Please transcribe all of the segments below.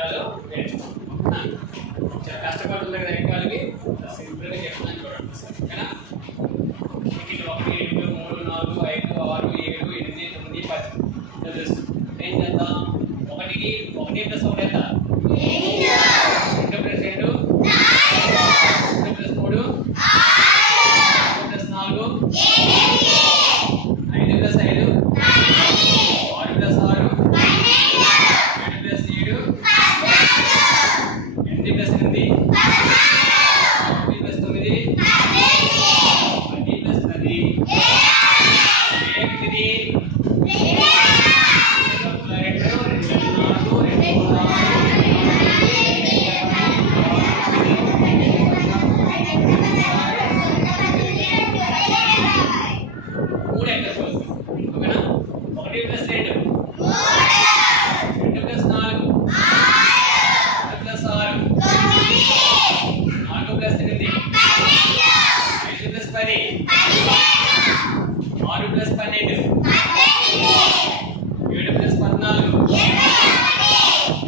లెక్కలు నేర్చుకుంటాం చాలా కష్టపడుతున్న లెక్కలకి సింపుల్గా చెప్తున్నాను చూడండి ఓకేనా ఇది ఒకటి రెండు మూడు నాలుగు ఐదు ఆరు ఏడు ఎనిమిది తొమ్మిది పది. ఏం చేద్దాం? ఒకటికి ఒకటి ప్లస్ ఒకటి ఎంత రెండు ప్లస్ రెండు రెండు ప్లస్ మూడు రెండు ప్లస్ నాలుగు ఐదు ప్లస్ ఐదు ఆరు ప్లస్ ఆరు ఏడు ప్లస్ ఏడు ఎనిమిది ప్లస్ ఎనిమిది తొమ్మిది ప్లస్ తొమ్మిది పది ప్లస్ పది ఎనిమిది రెండు రెండు నాలుగు రెండు మూడు ఎక్కడ ఓకేనా ఒకటి ప్లస్ రెండు రెండు ప్లస్ నాలుగు రెండు ప్లస్ ఆరు నాలుగు ప్లస్ ఎనిమిది ఐదు ప్లస్ పది ఆరు ప్లస్ పన్నెండు. ఏడు ప్లస్ పద్నాలుగు.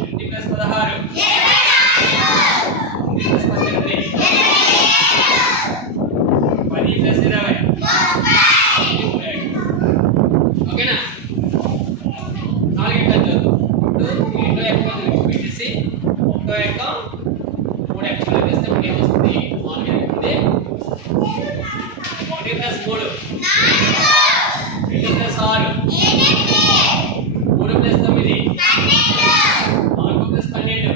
ఎనిమిది. ప్లస్ పదహారు. తొమ్మిది ప్లస్ పద్దెనిమిది. పది ప్లస్ ఇరవై. ఇది మూడు ఐదు. ఓకేనా? నాలుగు ఎక్కలు చదువు ఇప్పుడు రెండో ఎక్కలు విడిచిపెట్టేసి ఒకటో ఎక్క మూడు ఎక్కలు వేస్తే ఏమొస్తుంది నాలుగు ఎక్కింది ఒకటి ప్లస్ మూడు రెండు ప్లస్ ఆరు మూడు ప్లస్ తొమ్మిది నాలుగు ప్లస్ పన్నెండు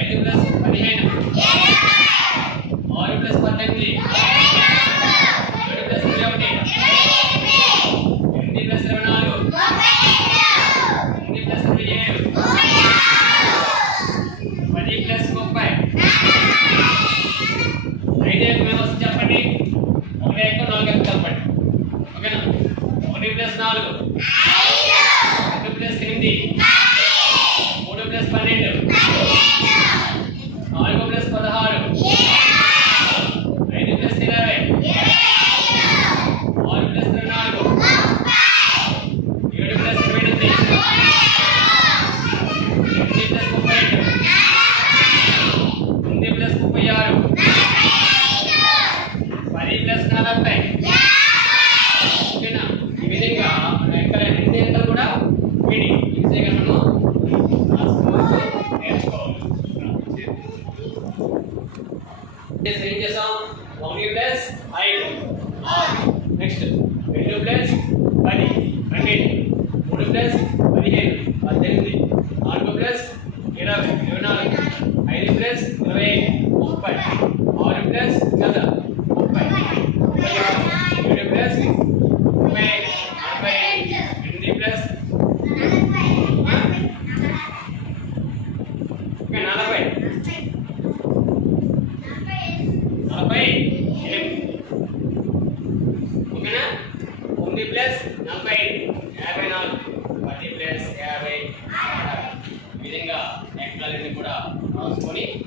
ఐదు ప్లస్ పదిహేను ఆరు ప్లస్ పద్దెనిమిది ప్లస్ ఇరవై నాలుగు ఎనిమిది ప్లస్ ఇరవై ఏడు. పది ప్లస్ ముప్పై. ఐదు ఎక్కువ చెప్పండి. ఒకటి ఎక్కువ నాలుగు ఎక్కువ చెప్పండి. ఓకేనా? ఒకటి ప్లస్ నాలుగు. రెండు ప్లస్ ఎనిమిది. మూడు ప్లస్ పన్నెండు నాలుగు ప్లస్ పదహారు ఐదు ప్లస్ ఇరవై ఆరు ప్లస్ ఇరవై నాలుగు ఏడు ప్లస్ ఇరవై ఎనిమిది ఎనిమిది ప్లస్ ముప్పై రెండు తొమ్మిది ప్లస్ ముప్పై ఆరు పది ఓకేనా? ఈ విధంగా ఎక్కడ కూడా విడి ఈజీగా మనం ఏం చేసాం? ఒకటి ప్లస్ ఐదు. నెక్స్ట్ రెండు ప్లస్ పది. పన్నెండు మూడు ప్లస్ పదిహేను పద్దెనిమిది నాలుగు ప్లస్ ఇరవై ఇరవై నాలుగు ఐదు ప్లస్ ఇరవై ఐదు ముప్పై ఆరు ప్లస్ కదా ముప్పై ముప్పై ఆరు ఏడు ప్లస్ ముప్పై ఐదు నలభై ఐదు ఎనిమిది ప్లస్ ఓకే నలభై నలభై ఎనిమిది ఓకేనా తొమ్మిది ప్లస్ నలభై యాభై నాలుగు. పది ప్లస్ యాభై. విధంగా ఎక్కలన్నీ కూడా రాసుకొని